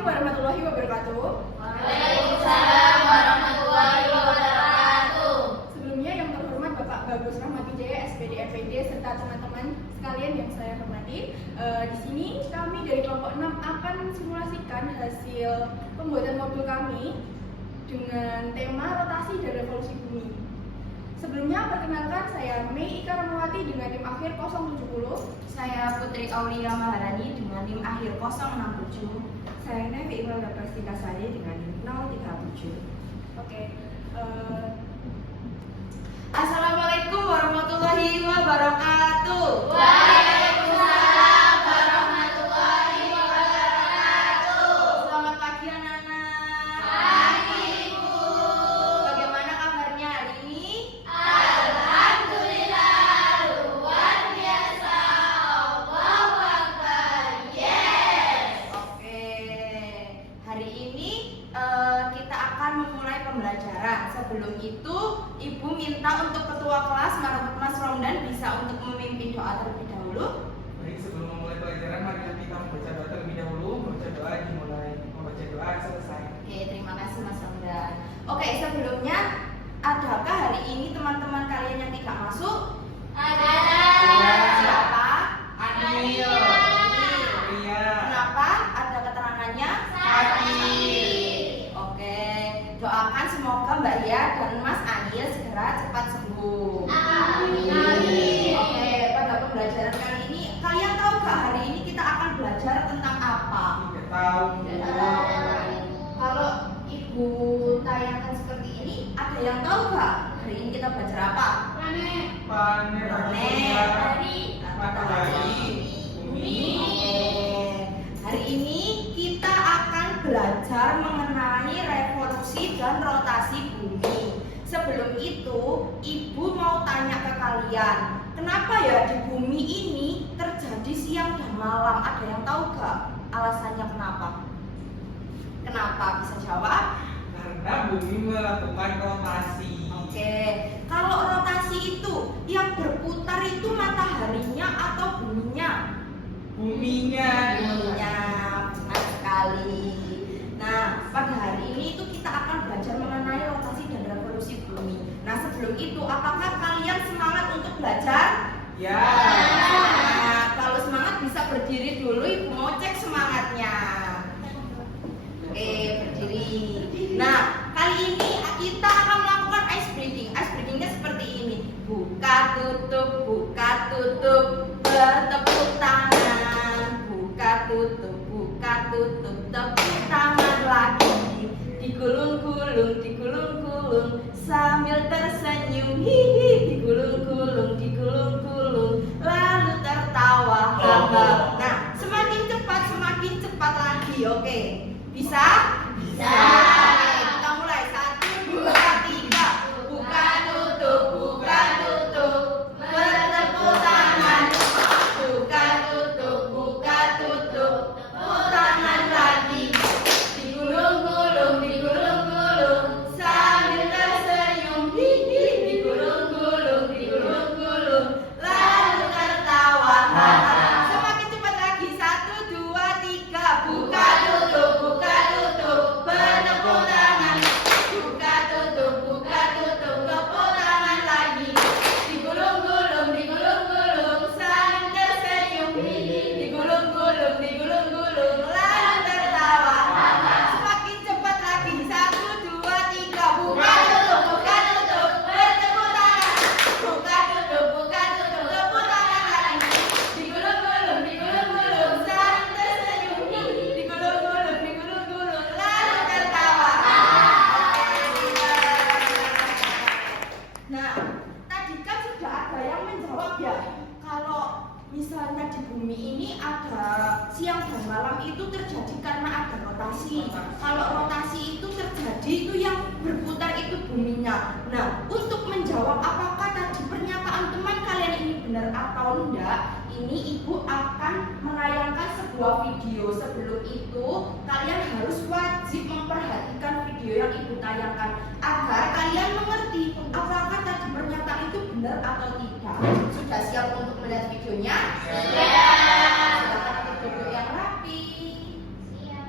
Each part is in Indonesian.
Assalamualaikum warahmatullahi wabarakatuh. Waalaikumsalam warahmatullahi wabarakatuh. Sebelumnya yang terhormat Bapak Bagus Rahmat Wijaya, SPD FPD serta teman-teman sekalian yang saya hormati. Di sini kami dari kelompok 6 akan simulasikan hasil pembuatan modul kami dengan tema rotasi dan revolusi bumi. Sebelumnya perkenalkan, saya Mei Ika Ramawati dengan NIM akhir 070. Saya Putri Aulia Maharani dengan NIM akhir 067. Saya Nevi Iqbal Prastika Sari dengan NIM 037. Oke. Assalamualaikum warahmatullahi wabarakatuh. Waalaikumsalam warahmatullahi wabarakatuh. Selamat pagi anak-anak. Pagi, Ibu. Bagaimana kabarnya hari ini? Alhamdulillah, luar biasa. Allahu Akbar. Yes. Oke. Hari ini kita akan memulai pembelajaran. Sebelum itu, Ibu minta untuk ketua kelas Mas Romdan bisa untuk memimpin doa terlebih dahulu. Baik, sebelum memulai pelajaran, mari kita membaca doa terlebih dahulu. Membaca doa dimulai. Membaca doa selesai. Oke, terima kasih Mas Romdan. Oke, sebelumnya, adakah hari ini teman-teman kalian yang tidak masuk? Ada. Siapa? Adil. Ria. Kenapa? Ada keterangannya? Sakit. Oke, doakan semoga Mbak Ria dan Mas Anil segera cepat sembuh. Amin. Oke, pada pembelajaran kali ini, kalian tahu gak hari ini kita akan belajar tentang apa? Tidak tahu. Kalau Ibu tayangkan seperti ini, ada yang tahu gak? Hari ini kita belajar apa? Panen. Matahari. Bumi. Oke. Hari ini kita akan belajar mengenai revolusi dan rotasi bumi. Sebelum itu, Ibu mau tanya ke kalian, kenapa ya di bumi ini terjadi siang dan malam? Ada yang tahu gak alasannya kenapa? Kenapa? Bisa jawab? Karena bumi melakukan rotasi. Oke, kalau rotasi itu yang berputar itu mataharinya atau buminya? Buminya. Buminya, benar sekali. Nah, pada hari ini itu kita akan belajar mengenai rotasi dan revolusi bumi. Nah, sebelum itu, apakah kalian semangat untuk belajar? Ya. Nah, kalau semangat bisa berdiri dulu, Ibu mau cek semangatnya. Oke, berdiri. Nah, kali ini kita akan melakukan ice breathing. Ice breathingnya seperti ini. Buka tutup, bertepuk tangan. Buka tutup, tepuk tangan lagi. Digulung-gulung, sambil tersenyum. Hihi, digulung-gulung, lalu tertawa. Haha. Nah, semakin cepat lagi. Oke, bisa? Bisa. Kita mulai 1, 2, 3. Buka tutup, bertepuk tangan. Buka tutup, tepuk tangan lagi. Digulung-gulung, sambil tersenyum. Hihi, digulung-gulung, lalu tertawa. Haha. Semakin cepat lagi. 1, 2, 3. Buka tutup, bertepuk tangan. Buka tutup, tepuk tangan lagi. Digulung-gulung, sambil tersenyum. Digulung-gulung, lalu tertawa. Semakin cepat lagi. 1, 2, 3. Buka tutup, bertepuk tangan. Buka tutup, tepuk tangan lagi. Digulung-gulung, sambil tersenyum. Digulung-gulung, lalu tertawa. Nah, tadi kan sudah ada yang menjawab ya, kalau misalnya di bumi ini ada siang dan malam itu terjadi karena ada rotasi. Kalau rotasi itu terjadi itu yang berputar itu buminya. Nah, untuk menjawab apakah tadi pernyataan teman kalian ini benar atau enggak, ini Ibu akan menayangkan sebuah video. Sebelum itu, kalian harus wajib memperhatikan video yang Ibu tayangkan agar kalian mengerti apakah tadi pernyataan itu benar atau tidak. Sudah siap untuk melihat videonya? Siap. Silakan duduk yang rapi. Siap.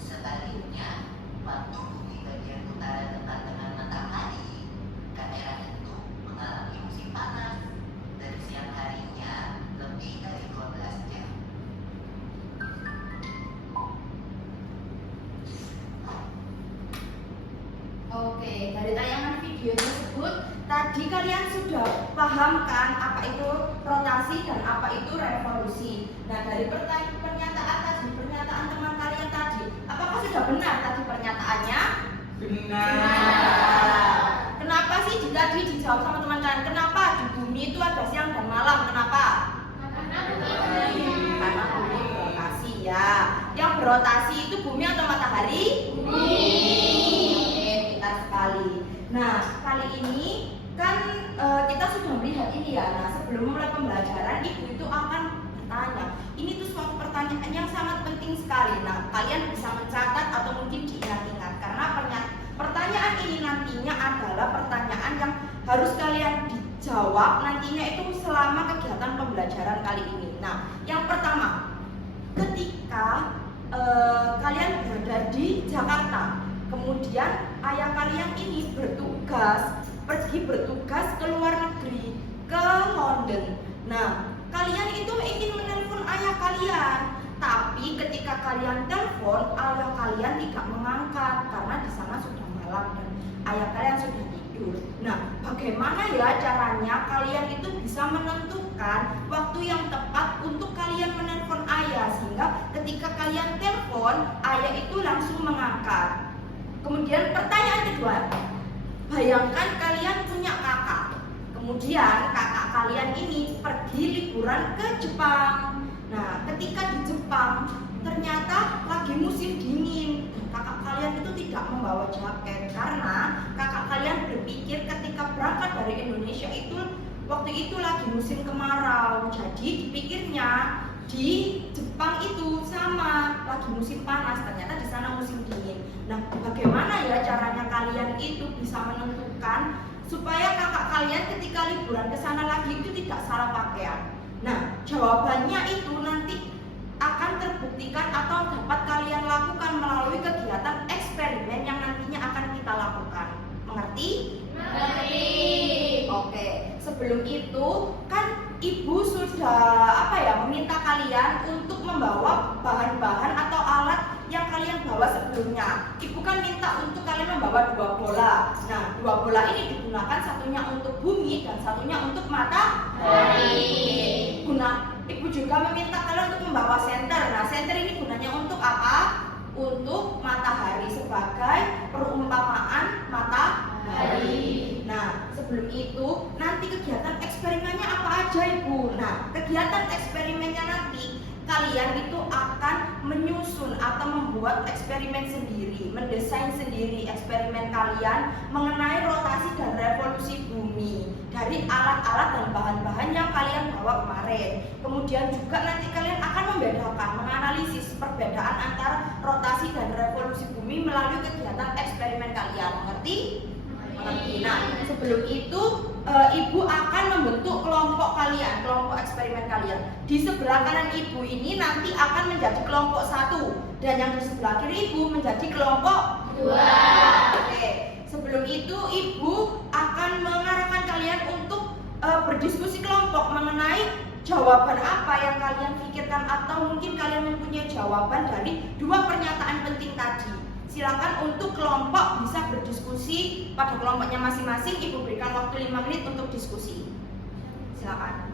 Sebaliknya, waktu bumi bagian utara dekat dengan matahari, daerah itu mengalami musim panas dari siang harinya lebih dari 12 jam. Oke, dari tayangan video tersebut tadi kalian sudah paham kan apa itu rotasi dan apa itu revolusi. Nah, dari pernyataan teman kalian tadi, apakah sudah benar tadi pernyataannya? Benar. Kenapa sih tadi dijawab sama teman kalian? Kenapa di bumi itu ada siang dan malam? Kenapa? Karena bumi berotasi ya. Yang berotasi itu bumi atau matahari? Bumi. Oke, pintar sekali. Nah, kali ini kan kita sudah melihat ini ya. Nah, sebelum mulai pembelajaran, ibu itu akan bertanya. Ini tuh suatu pertanyaan yang sangat penting sekali. Nah, kalian bisa mencatat atau mungkin diingat-ingat karena pertanyaan ini nantinya adalah pertanyaan yang harus kalian dijawab nantinya itu selama kegiatan pembelajaran kali ini. Nah, yang pertama, ketika kalian berada di Jakarta, kemudian ayah kalian ini pergi bertugas ke luar negeri, ke London. Nah, kalian itu ingin menelpon ayah kalian, tapi ketika kalian telepon, ayah kalian tidak mengangkat karena di sana sudah malam dan ayah kalian sudah tidur. Nah, bagaimana ya caranya kalian itu bisa menentukan waktu yang tepat untuk kalian menelpon ayah sehingga ketika kalian telepon, ayah itu langsung mengangkat. Kemudian pertanyaan kedua, bayangkan kalian punya kakak. Kemudian kakak kalian ini pergi liburan ke Jepang. Nah, ketika di Jepang ternyata lagi musim dingin dan kakak kalian itu tidak membawa jaket karena kakak kalian berpikir ketika berangkat dari Indonesia itu waktu itu lagi musim kemarau. Jadi dipikirnya di Jepang itu sama lagi musim panas, ternyata di sana musim dingin. Nah, bagaimana ya caranya kalian itu bisa menentukan supaya kakak kalian ketika liburan ke sana lagi itu tidak salah pakaian? Nah, jawabannya itu nanti akan terbuktikan atau dapat kalian lakukan melalui kegiatan eksperimen yang nantinya akan kita lakukan. Mengerti? Mengerti. Oke, sebelum itu kan ibu sudah meminta kalian untuk membawa bahan-bahan atau alat yang kalian bawa sebelumnya. Ibu kan minta untuk kalian membawa 2 bola. Nah, 2 bola ini digunakan satunya untuk bumi dan satunya untuk matahari. Ibu juga meminta kalian untuk membawa senter. Nah, senter ini gunanya untuk apa? Untuk matahari sebagai perumpamaan matahari. Nah, sebelum itu nanti kegiatan eksperimennya apa aja, Ibu? Nah, kegiatan eksperimennya nanti kalian itu akan menyusun atau membuat eksperimen sendiri, mendesain sendiri eksperimen kalian mengenai rotasi dan revolusi bumi dari alat-alat dan bahan-bahan yang kalian bawa kemarin. Kemudian juga nanti kalian akan membedakan, menganalisis perbedaan antara rotasi dan revolusi bumi melalui kegiatan eksperimen kalian. Mengerti? Mengerti. Nah, sebelum itu ibu akan membentuk kelompok kalian, kelompok eksperimen kalian. Di sebelah kanan ibu ini nanti akan menjadi kelompok 1 dan yang di sebelah kiri ibu menjadi kelompok 2. Oke. Sebelum itu ibu akan mengarahkan kalian untuk berdiskusi kelompok mengenai jawaban apa yang kalian pikirkan atau mungkin kalian mempunyai jawaban dari 2 pernyataan penting tadi. Silakan untuk kelompok bisa berdiskusi pada kelompoknya masing-masing. Ibu berikan waktu 5 menit untuk diskusi. Silakan.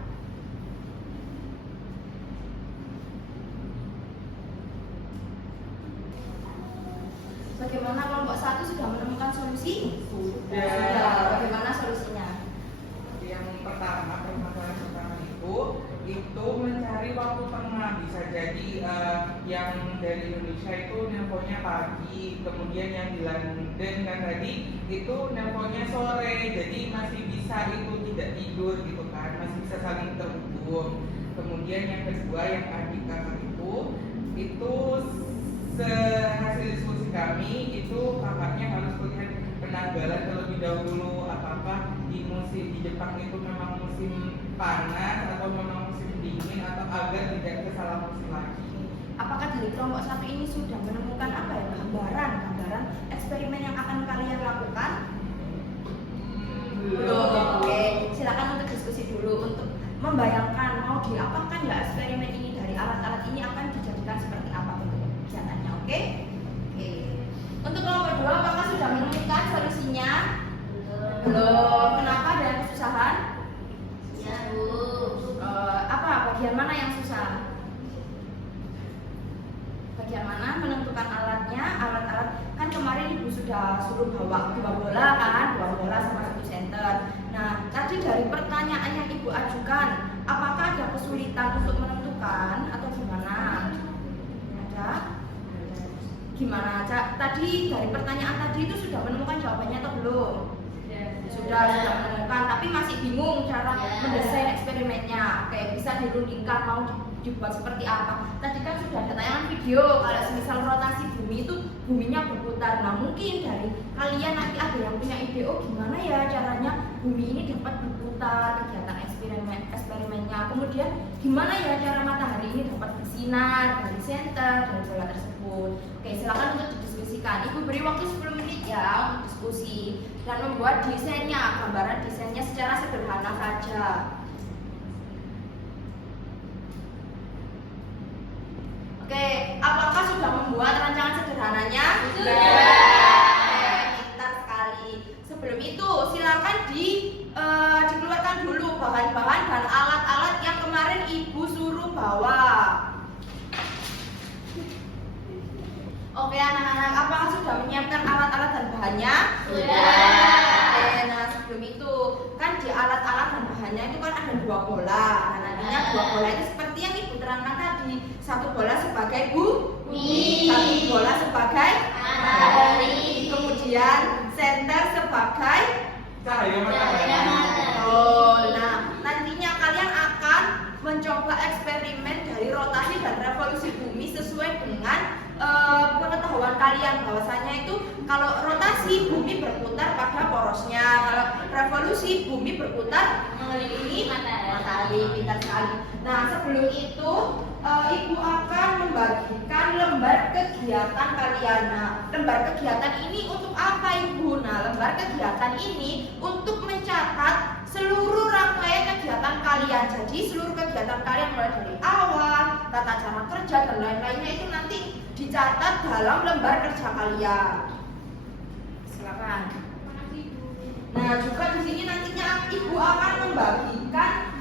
Bagaimana kelompok 1 sudah menemukan solusi? Sudah. Bagaimana solusinya? Yang pertama, permasalahan pertama itu mencari waktu tengah. Bisa jadi yang dari Indonesia itu nelponnya pagi, kemudian yang di London kan tadi itu nelponnya sore, jadi masih bisa itu tidak tidur gitu kan, masih bisa saling terhubung. Kemudian yang kedua yang adik kakak itu hasil diskusi kami itu kakaknya harus melihat penanggalan terlebih dahulu, apakah di Jepang itu memang musim panas atau memang musim dingin atau agar tidak salah musim lagi. Apakah dari kelompok 1 ini sudah menemukan apa ya Belum. Kenapa ada yang kesusahan? Ya, Bu. Apa? Bagian mana yang susah? Bagian mana? Menentukan alatnya, alat-alat. Kan kemarin Ibu sudah suruh bawa 2 bola kan, 2 bola sama 1 senter. Nah, tadi dari pertanyaan yang Ibu ajukan, apakah ada kesulitan untuk menentukan atau gimana? Ada? Gimana? Tadi dari pertanyaan tadi itu sudah menemukan jawabannya atau belum? Sudah menemukan, tapi masih bingung cara mendesain eksperimennya. Oke, bisa dirundingkan mau dibuat seperti apa. Tadi kan sudah ada tayangan video kalau semisal rotasi bumi itu buminya berputar. Nah, mungkin dari kalian nanti ada yang punya ide, oh gimana ya caranya bumi ini dapat berputar, kegiatan eksperimennya. Kemudian gimana ya cara matahari ini dapat bersinar dari senter dari bola tersebut. Oke, silakan untuk didiskusikan. Ibu beri waktu 10 menit ya untuk diskusi dan membuat desainnya, gambaran desainnya secara sederhana saja. Oke, apakah sudah membuat rancangan sederhananya? Sudah. Oke, pintar sekali. Sebelum itu, silakan dikeluarkan dulu bahan-bahan dan alat-alat yang kemarin Ibu suruh bawa. Oke, anak-anak, apakah sudah menyiapkan alat-alat dan bahannya? Sudah. Oke, nah sebelum itu, kan di alat-alat dan bahannya itu kan ada 2 bola. Nah, nantinya 2 bola itu seperti yang Ibu terangkan tadi. 1 bola sebagai bumi, 1 bola sebagai matahari, kemudian senter sebagai Cahaya matahari. Nah, nantinya kalian akan mencoba eksperimen dari rotasi dan revolusi bumi sesuai dengan pengetahuan kalian bahwasanya itu kalau rotasi bumi berputar pada porosnya, kalau revolusi bumi berputar mengelilingi matahari. Pintar sekali. Nah, sebelum itu Ibu akan membagikan lembar kegiatan kalian. Nah, lembar kegiatan ini untuk apa Ibu? Nah, lembar kegiatan ini untuk mencatat seluruh rangkaian kegiatan kalian. Jadi seluruh kegiatan kalian mulai dari awal, tata cara kerja dan lain-lainnya itu nanti dicatat dalam lembar kerja kalian. Silakan. Nah, juga di sini nantinya Ibu akan membagikan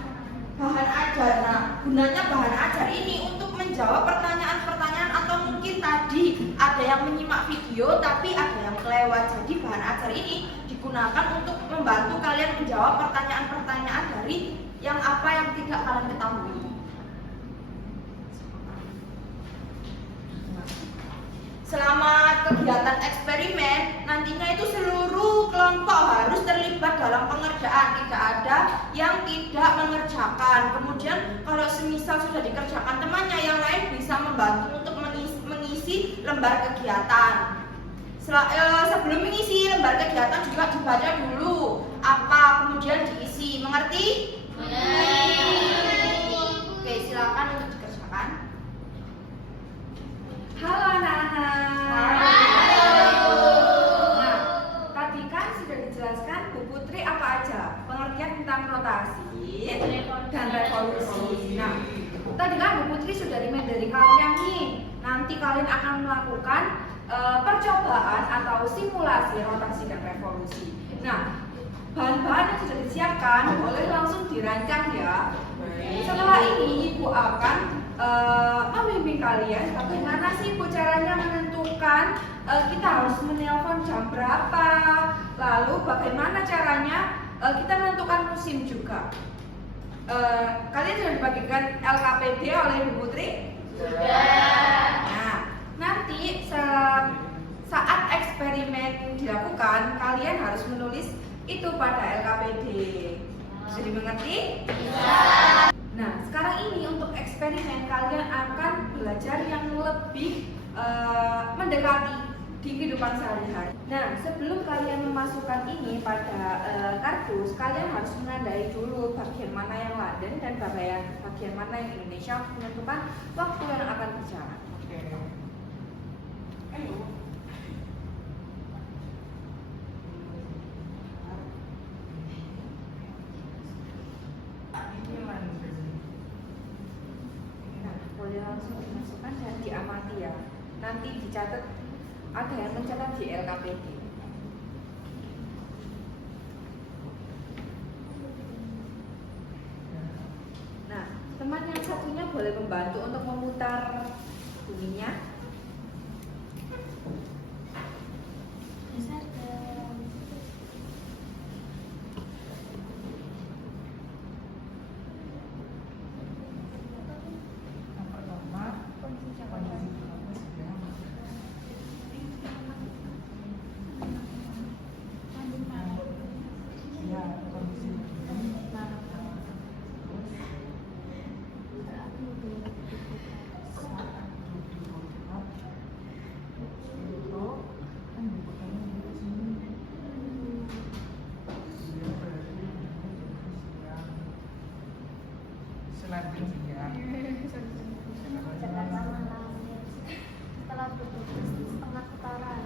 bahan ajar. Nah, gunanya bahan ajar ini untuk menjawab pertanyaan-pertanyaan atau mungkin tadi ada yang menyimak video tapi ada yang kelewat. Jadi bahan ajar ini digunakan untuk membantu kalian menjawab pertanyaan-pertanyaan dari yang apa yang tidak kalian ketahui. Selama kegiatan eksperimen, nantinya itu seluruh kelompok harus terlibat dalam pengerjaan, tidak ada yang tidak mengerjakan. Kemudian kalau semisal sudah dikerjakan temannya, yang lain bisa membantu untuk mengisi lembar kegiatan. Sebelum mengisi lembar kegiatan juga dibaca dulu apa, kemudian diisi. Mengerti? Oke, silakan untuk dikerjakan. Halo anak-anak. Halo. Nah, tadi kan sudah dijelaskan Bu Putri apa aja pengertian tentang rotasi dan revolusi. Nah, tadi kan Bu Putri sudah demand dari kalian nih. Nanti kalian akan melakukan percobaan atau simulasi rotasi dan revolusi. Nah, bahan-bahan yang sudah disiapkan boleh langsung dirancang ya. Setelah ini Ibu akan membimbing kalian bagaimana sih Bu caranya menentukan kita harus menelpon jam berapa, lalu bagaimana caranya kita menentukan musim juga. Kalian sudah dibagikan LKPD oleh Bu Putri? Sudah. Nah, nanti saat eksperimen dilakukan kalian harus menulis itu pada LKPD. Bisa dimengerti? Bisa. Nah, sekarang ini untuk eksperimen kalian akan belajar yang lebih mendekati di kehidupan sehari-hari. Nah, sebelum kalian memasukkan ini pada kardus, kalian harus menandai dulu bagian mana yang London dan bagian mana yang Indonesia untuk menentukan waktu yang akan berjalan. Oke. Ayo. Ini London. Nah, boleh langsung dimasukkan dan diamati ya. Nanti dicatat, ada yang mencatat di LKPD. Teman yang satunya boleh membantu untuk memutar buminya. Yang pertama, kondisi gelombang sedang. Ya, kondisi selanjutnya Setelah berduduk setengah putaran.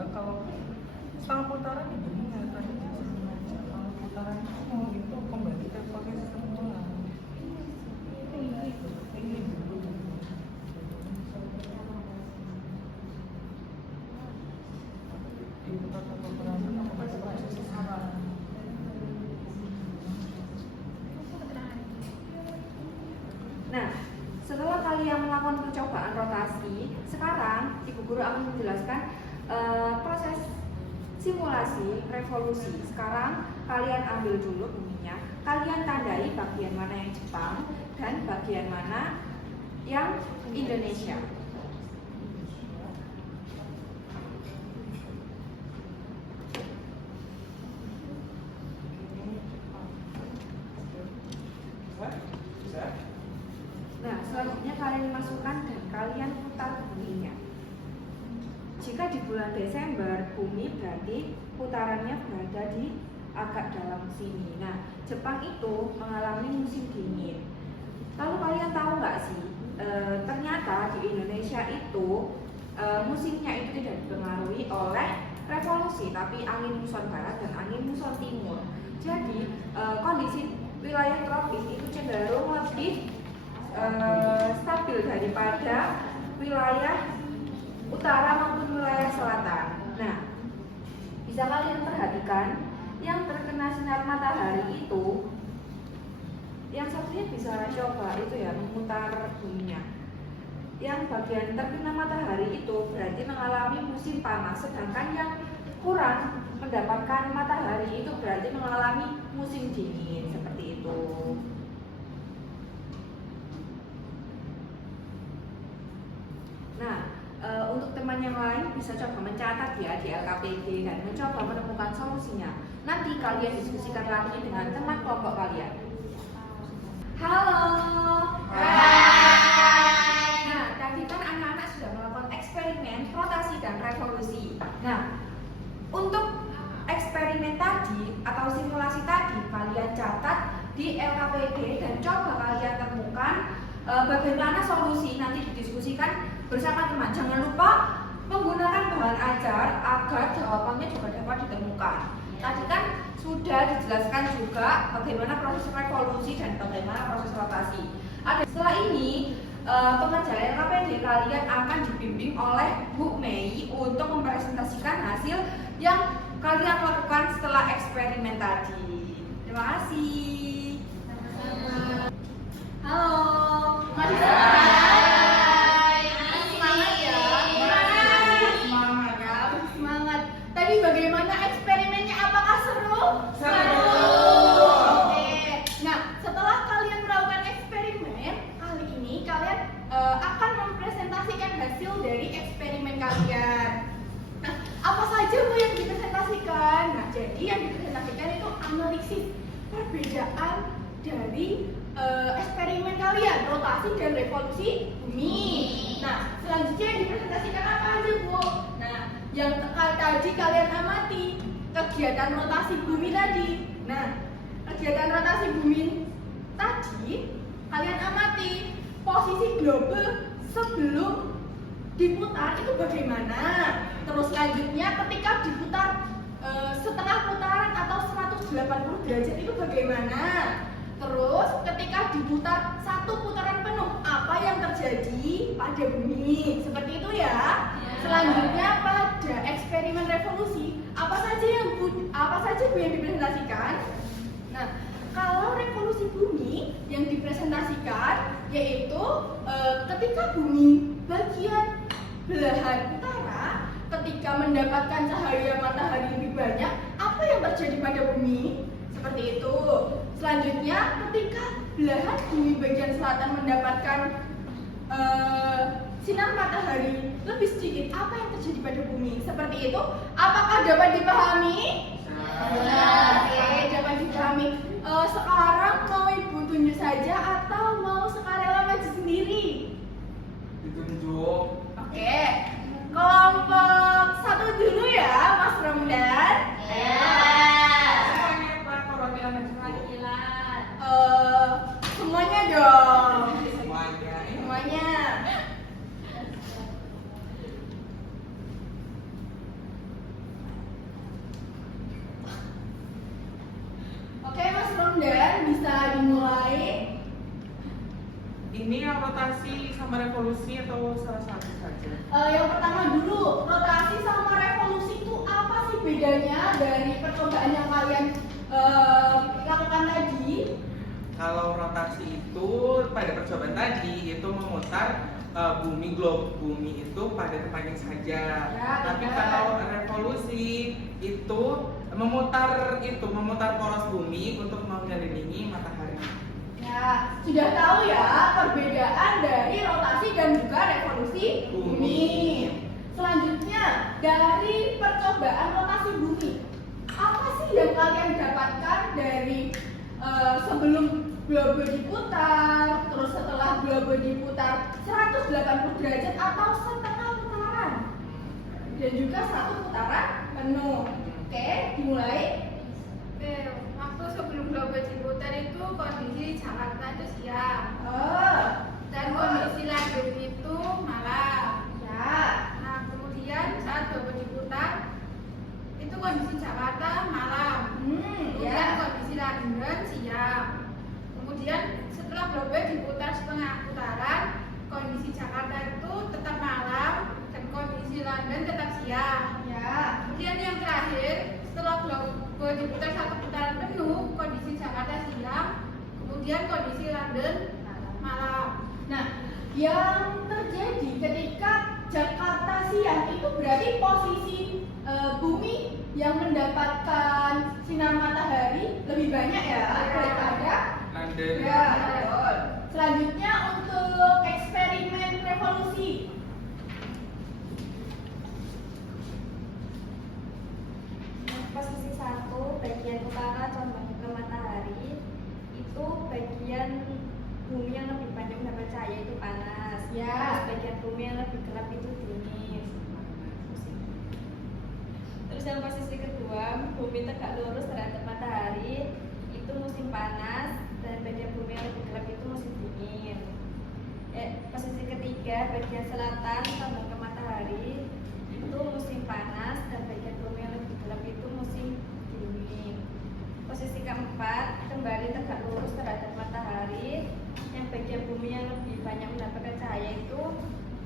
ya, kalau setengah putaran itu benar tadi sama aja. Kalau putaran itu kembali ke pakai sistem ulang. Ini dulu. Diputar satu putaran aku kasih proses sekarang. Nah, setelah kalian melakukan percobaan rotasi, sekarang Ibu Guru akan menjelaskan proses simulasi revolusi. Sekarang kalian ambil dulu buminya, kalian tandai bagian mana yang Jepang dan bagian mana yang Indonesia. Bisa? Nah, selanjutnya kalian masukkan dan kalian putar buminya. Jika di bulan Desember, bumi berarti putarannya berada di agak dalam sini. Nah, Jepang itu mengalami musim dingin. Lalu kalian tahu nggak sih, ternyata di Indonesia itu musimnya itu tidak dipengaruhi oleh revolusi, tapi angin muson barat dan angin muson timur. Jadi kondisi wilayah tropis itu cenderung lebih stabil daripada wilayah utara maupun wilayah selatan. Nah, bisa kalian perhatikan yang terkena sinar matahari itu, yang satunya bisa coba itu ya memutar buminya. Yang bagian terkena matahari itu berarti mengalami musim panas, sedangkan yang kurang mendapatkan matahari itu berarti mengalami musim dingin, seperti itu. Nah, untuk teman yang lain bisa coba mencatat ya di LKPD dan mencoba menemukan solusinya. Nanti kalian diskusikan lagi dengan teman kelompok kalian. Halo. Nah, tadi kan anak-anak sudah melakukan eksperimen rotasi dan revolusi. Nah, untuk eksperimen tadi atau simulasi tadi kalian catat di LKPD dan coba kalian temukan bagaimana solusi, nanti didiskusikan bersama teman. Jangan lupa menggunakan bahan ajar agar jawabannya juga dapat ditemukan. Tadi kan sudah dijelaskan juga bagaimana proses revolusi dan bagaimana proses rotasi. Setelah ini pengajaran LKPD kalian akan dibimbing oleh Bu Mei untuk mempresentasikan hasil yang kalian lakukan setelah eksperimen tadi. Terima kasih. Halo. Mari Semangat ya. Semangat ya. Semangat. Tadi bagaimana eksperimennya? Apakah seru? Seru. Oke. Nah, setelah kalian melakukan eksperimen, kali ini kalian akan mempresentasikan hasil dari eksperimen kalian. Nah, apa saja Bu yang dipresentasikan? Nah, jadi yang dipresentasikan itu analisis perbedaan dari eksperimen kalian, rotasi dan revolusi bumi. Nah, selanjutnya yang dipresentasikan apa aja Bu? Nah, yang tadi kalian amati kegiatan rotasi bumi tadi. Nah, kegiatan rotasi bumi tadi kalian amati posisi globe sebelum diputar itu bagaimana? Terus selanjutnya ketika diputar setengah putaran atau 180 derajat itu bagaimana? Terus ketika diputar satu putaran penuh, apa yang terjadi pada bumi? Seperti itu ya. Selanjutnya pada eksperimen revolusi, apa saja Bu yang dipresentasikan? Nah, kalau revolusi bumi yang dipresentasikan yaitu ketika bumi bagian belahan utara ketika mendapatkan cahaya matahari lebih banyak, apa yang terjadi pada bumi? Seperti itu. Selanjutnya ketika belahan bumi bagian selatan mendapatkan sinar matahari lebih sedikit, apa yang terjadi pada bumi? Seperti itu. Apakah dapat dipahami? Oke, dapat dipahami. Sekarang mau Ibu tunjuk saja atau mau sukarela maju sendiri? Ditunjuk. Oke, kelompok satu dulu ya, Mas Ramdan. Semuanya Pak, perwakilan Panggilan. Semuanya dong. semuanya. Semuanya. Oke, Mas Ramdan bisa dimulai. Ini yang rotasi sama revolusi atau salah satu saja? Yang pertama dulu, rotasi sama revolusi itu apa sih bedanya dari percobaan yang kalian lakukan tadi? Kalau rotasi itu pada percobaan tadi itu memutar bumi itu pada tempatnya saja. Ya, Tapi benar. kalau revolusi itu memutar poros bumi untuk mengelilingi matahari. Ya, sudah tahu ya perbedaan dari rotasi dan juga revolusi bumi. Selanjutnya, dari percobaan rotasi bumi, apa sih yang kalian dapatkan dari sebelum globe diputar, terus setelah globe diputar 180 derajat atau setengah putaran, dan juga satu putaran penuh. Oke, dimulai. Waktu sebelum globe diputar itu kondisi Jakarta itu siang dan kondisi London itu malam. Ya. Nah, kemudian saat globe diputar itu kondisi Jakarta malam. Kemudian Ya. kondisi London siang. Kemudian setelah globe diputar setengah putaran, kondisi Jakarta itu tetap malam dan kondisi London tetap siang. Ya. Kemudian yang terakhir, setelah globe diputar satu putaran penuh, kondisi Jakarta siang, kemudian kondisi London malam. Nah, yang terjadi ketika Jakarta siang itu berarti posisi bumi yang mendapatkan sinar matahari lebih banyak ya daripada London. ya. Betul. Selanjutnya untuk eksperimen revolusi. Posisi 1 bagian utara condong ke matahari, itu bagian bumi yang lebih banyak mendapat cahaya itu panas. Ya. Terus bagian bumi yang lebih gelap itu dingin. Terus yang posisi kedua, bumi tegak lurus terhadap matahari, itu musim panas, dan bagian bumi yang lebih gelap itu musim dingin. Posisi ketiga, bagian selatan condong ke matahari, itu musim panas, dan bagian bumi yang lebih gelap itu musim dingin. Posisi keempat, kembali tegak lurus terhadap matahari, yang bagian bumi yang lebih banyak mendapatkan cahaya itu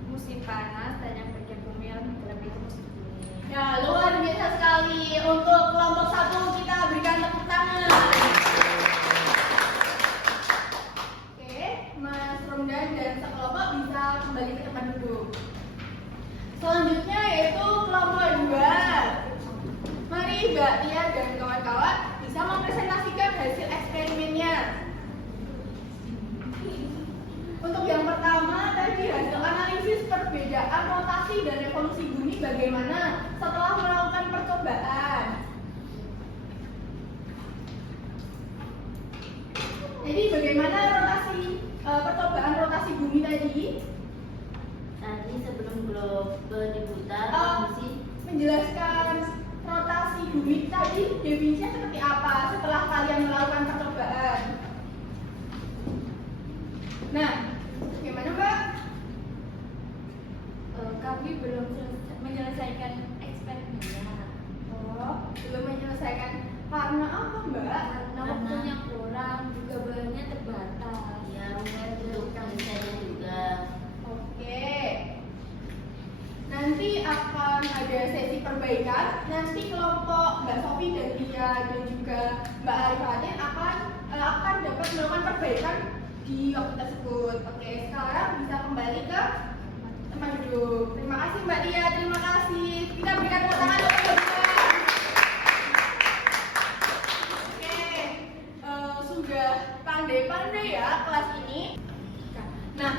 musim panas, dan yang bagian bumi yang lebih gelap itu musim dingin. Ya, luar biasa sekali. Untuk kelompok satu kita berikan tepuk tangan. Oke, Mas Romdan dan sekelompok bisa kembali ke tempat duduk. Selanjutnya yaitu kelompok 2. Mari Mbak Tia dan kawan-kawan bisa mempresentasikan hasil eksperimennya. Untuk yang pertama tadi hasil analisis perbedaan rotasi dan revolusi bumi bagaimana setelah melakukan percobaan. Jadi bagaimana percobaan rotasi bumi tadi? Tadi sebelum globe diputar, Menjelaskan rotasi bumi tadi definisinya seperti apa setelah kalian melakukan percobaan. Nah, gimana Mbak? Nadia dan juga Mbak Arifatin akan dapat melakukan perbaikan di waktu tersebut. Oke, sekarang bisa kembali ke tempat duduk. Terima kasih Mbak Tia, terima kasih. Kita berikan tepuk tangan untuk Mbak Tia. Oke, sudah pandai-pandai ya kelas ini. Nah,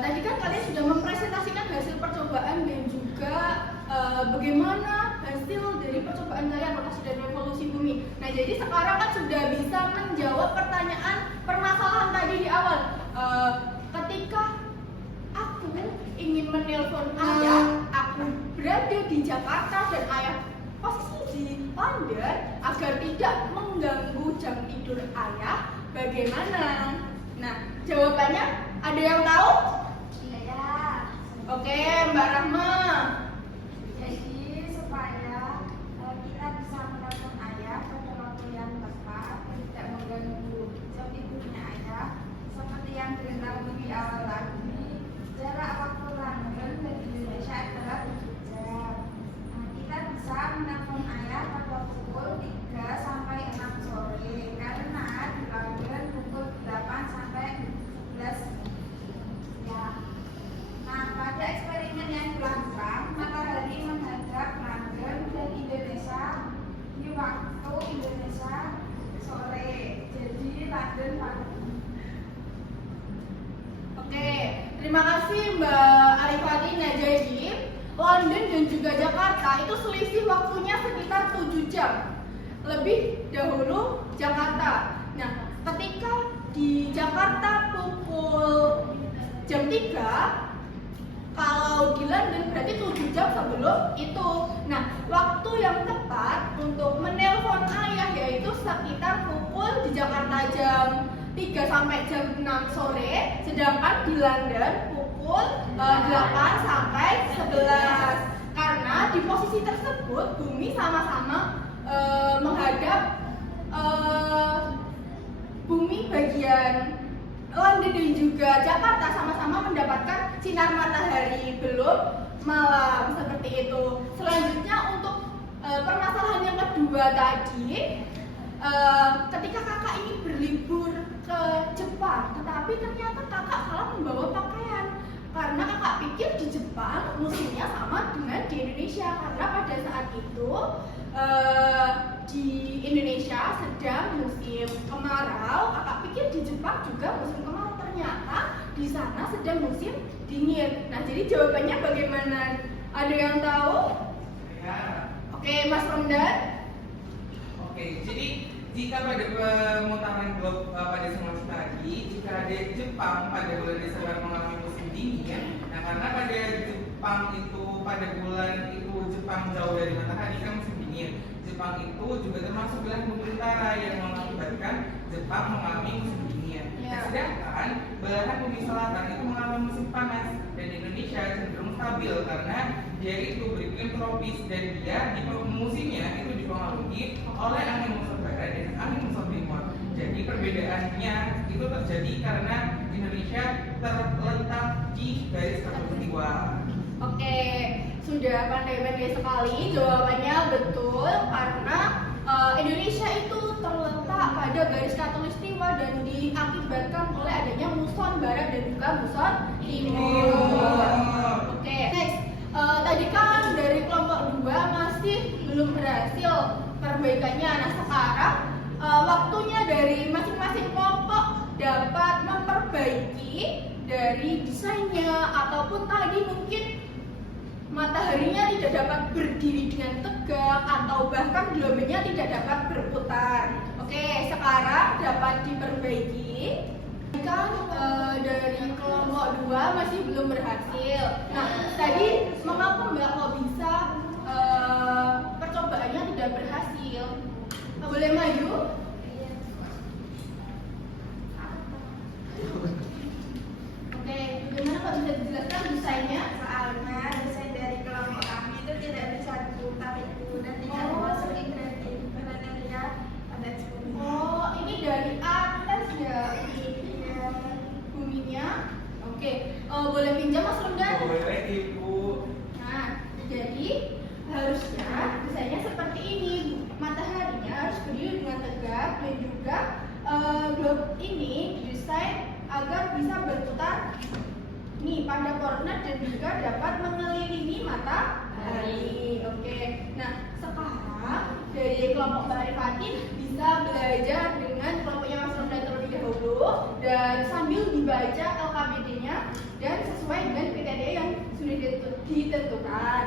tadi kan kalian sudah mempresentasikan hasil percobaan dan juga bagaimana hasil dari percobaan kalian rotasi dan revolusi bumi. Nah, jadi sekarang kan sudah bisa menjawab pertanyaan permasalahan tadi di awal. Ketika aku ingin menelpon ayah, aku berada di Jakarta dan ayah posisi di London agar tidak mengganggu jam tidur ayah, bagaimana? Nah, jawabannya ada yang tahu? Iya. Oke, Mbak Rahma. Jadi supaya kita bisa menelpon ayah pada waktu yang tepat dan tidak mengganggu jam tidurnya ayah, seperti yang diberitahu di awal tadi, jarak waktu London dan Indonesia adalah 7 jam. Nah, kita bisa menelpon ayah pada pukul 3 sampai 6 sore karena di London pukul 8 sampai 11 ya. Nah, pada eksperimen yang dilakukan, matahari menghadap London dan Indonesia di waktu Indonesia sore. Jadi London pagi. Oke, terima kasih Mbak Arifatin. Nah, jadi London dan juga Jakarta itu selisih waktunya sekitar 7 jam lebih dahulu Jakarta. Nah, ketika di Jakarta pukul jam 3, kalau di London berarti 7 jam sebelum itu. Nah, waktu yang tepat untuk menelpon ayah yaitu sekitar pukul di Jakarta jam 3 sampai jam 6 sore, sedangkan di London pukul 8 sampai 11. Karena di posisi tersebut bumi sama-sama menghadap bumi bagian London dan juga Jakarta sama-sama mendapatkan sinar matahari belum malam seperti itu. Selanjutnya untuk permasalahan yang kedua tadi, ketika kakak ini berlibur ke Jepang, tetapi ternyata kakak salah membawa pakaian karena kakak pikir di Jepang musimnya sama dengan di Indonesia, karena pada saat itu di Indonesia sedang musim kemarau. Kakak pikir di Jepang juga musim kemarau, ternyata di sana sedang musim dingin. Nah, jadi jawabannya bagaimana? Ada yang tahu? Ya. Oke, Mas Romdan. Oke, jadi jika pada pemutaran globe pada simulasi tadi, jika di Jepang pada bulan Desember mengalami musim dingin, nah karena pada Jepang itu pada bulan itu Jepang jauh dari matahari kan musim dingin. Jepang itu juga termasuk belahan bumi utara yang mengakibatkan Jepang mengalami musim dingin. Nah, sedangkan belahan bumi selatan itu mengalami musim panas dan Indonesia cenderung stabil karena dia itu beriklim tropis dan dia di musimnya itu dipengaruhi oleh angin muson barat dan angin muson timur. Jadi perbedaannya itu terjadi karena Indonesia terletak di garis khatulistiwa. Oke, sudah pandai-pandai sekali. Jawabannya betul karena Indonesia itu terletak pada garis khatulistiwa dan diakibatkan oleh adanya muson barat dan juga muson timur. Oke, next. Tadi kan dari kelompok 2 masih belum berhasil perbaikannya. Nah, sekarang waktunya dari masing-masing kelompok dapat memperbaiki dari desainnya, ataupun tadi mungkin mataharinya tidak dapat berdiri dengan tegak atau bahkan gelombangnya tidak dapat berputar. Oke, sekarang dapat diperbaiki. Kan dari kelompok 2 masih belum berhasil. Nah, tadi mengapa Mbak kok bisa percobaannya tidak berhasil? Boleh maju? Oke, bagaimana Pak bisa dijelaskan desainnya? Soalnya desain dari kelompok kami itu tidak bisa diputar itu dan tidak dimasuki kriteria pada sebelumnya. Oh, ini dari atas ya buminya. Oke, boleh pinjam Mas Romdan? Boleh Ibu. Nah, jadi harusnya desainnya seperti ini. Matahari globe ini didesain agar bisa berputar nih pada koordinat dan juga dapat mengelilingi matahari. Oke. Nah, sekarang dari kelompok Mbak Rifatin bisa belajar dengan kelompoknya Mas Romdan terlebih dahulu dan sambil dibaca LKPD-nya dan sesuai dengan kriteria yang sudah ditentukan.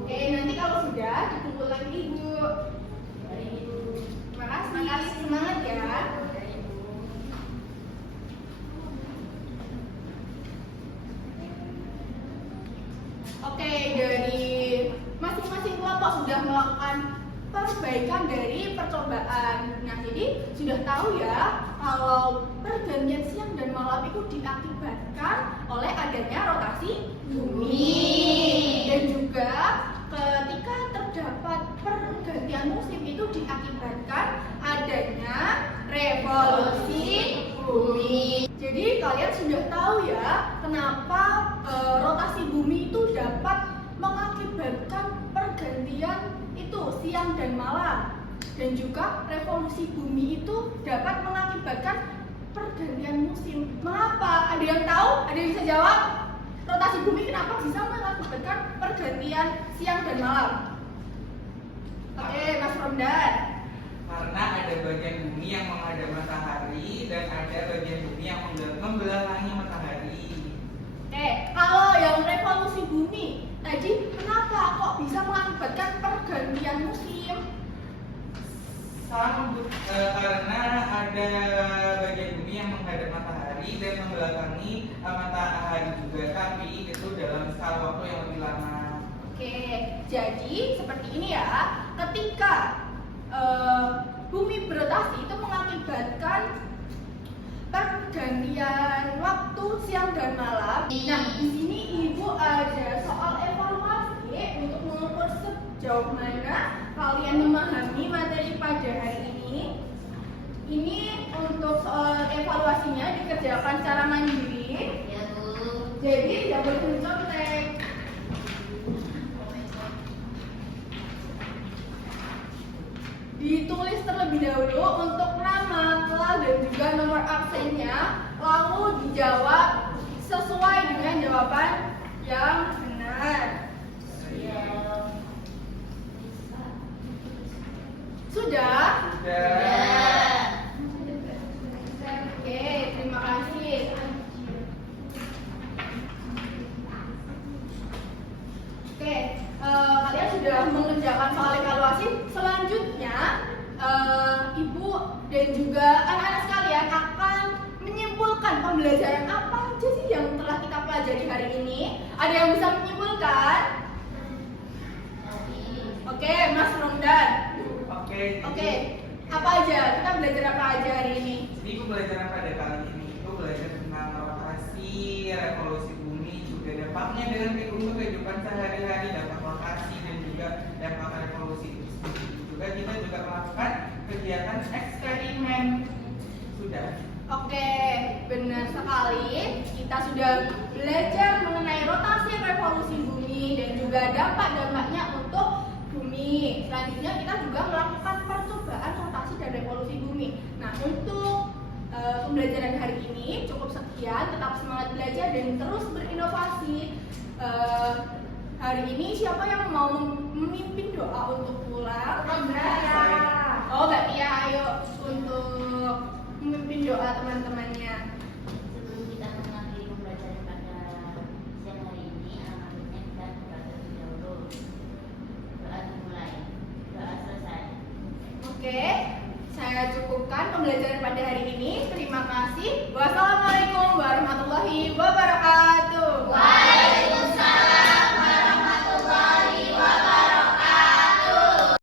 Oke, nanti kalau sudah dikumpulkan Ibu. Terima kasih. Semangat ya. Oke, dari masing-masing kelompok sudah melakukan perbaikan dari percobaan. Nah, jadi sudah tahu ya kalau pergantian siang dan malam itu diakibatkan oleh adanya rotasi bumi. Dan juga ketika terdapat pergantian musim itu diakibatkan adanya revolusi bumi. Jadi kalian sudah tahu ya kenapa rotasi bumi itu dapat mengakibatkan pergantian itu siang dan malam, dan juga revolusi bumi itu dapat mengakibatkan pergantian musim. Mengapa? Ada yang tahu? Ada yang bisa jawab? Rotasi bumi kenapa bisa mengakibatkan pergantian siang dan malam? Oke, Mas Romdan. Karena ada bagian bumi yang menghadap matahari dan ada bagian bumi yang membelakangi matahari. Kalau yang revolusi bumi tadi kenapa kok bisa mengakibatkan pergantian musim? Karena ada bagian bumi yang menghadap matahari dan membelakangi matahari juga, tapi itu dalam skala waktu yang lebih lama. Oke, jadi seperti ini ya. Ketika bumi berotasi itu mengakibatkan pergantian waktu siang dan malam. Nah, di sini Ibu ada soal evaluasi untuk mengukur sejauh mana kalian memahami materi pada hari ini. Ini untuk soal evaluasinya dikerjakan secara mandiri. Ya, Bu. Jadi tidak boleh mencontek. Ditulis terlebih dahulu untuk nama, kelas, dan juga nomor absennya, lalu dijawab sesuai dengan jawaban yang benar. Ya. Sudah? Sudah. Oke, terima kasih. Oke, kalian sudah mengerjakan soal evaluasi. Selanjutnya, Ibu dan juga anak-anak sekalian akan menyimpulkan pembelajaran apa aja sih yang telah kita pelajari hari ini. Ada yang bisa menyimpulkan? Oke, Mas Romdan. Oke, apa aja? Kita belajar apa aja hari ini? Jadi pembelajaran pada kali ini itu belajar tentang rotasi, revolusi bumi, juga dampaknya dengan untuk kehidupan sehari-hari, dampak rotasi dan juga dampak revolusi itu sendiri. Juga kita juga melakukan kegiatan eksperimen. Sudah. Oke, benar sekali. Kita sudah belajar mengenai rotasi revolusi bumi dan juga dampak-dampaknya untuk bumi. Selanjutnya kita juga melakukan percobaan rotasi dan revolusi bumi. Nah, untuk pembelajaran hari ini cukup sekian. Tetap semangat belajar dan terus berinovasi. Hari ini siapa yang mau memimpin doa untuk pulang? Oh, Mbak Tia, ayo untuk memimpin doa teman-temannya. Sebelum kita mengakhiri pembelajaran pada siang hari ini, alhamdulillah kita berdoa terlebih dahulu. Doa dimulai, doa selesai. Oke, saya cukupkan pembelajaran pada hari ini. Terima kasih. Wassalamualaikum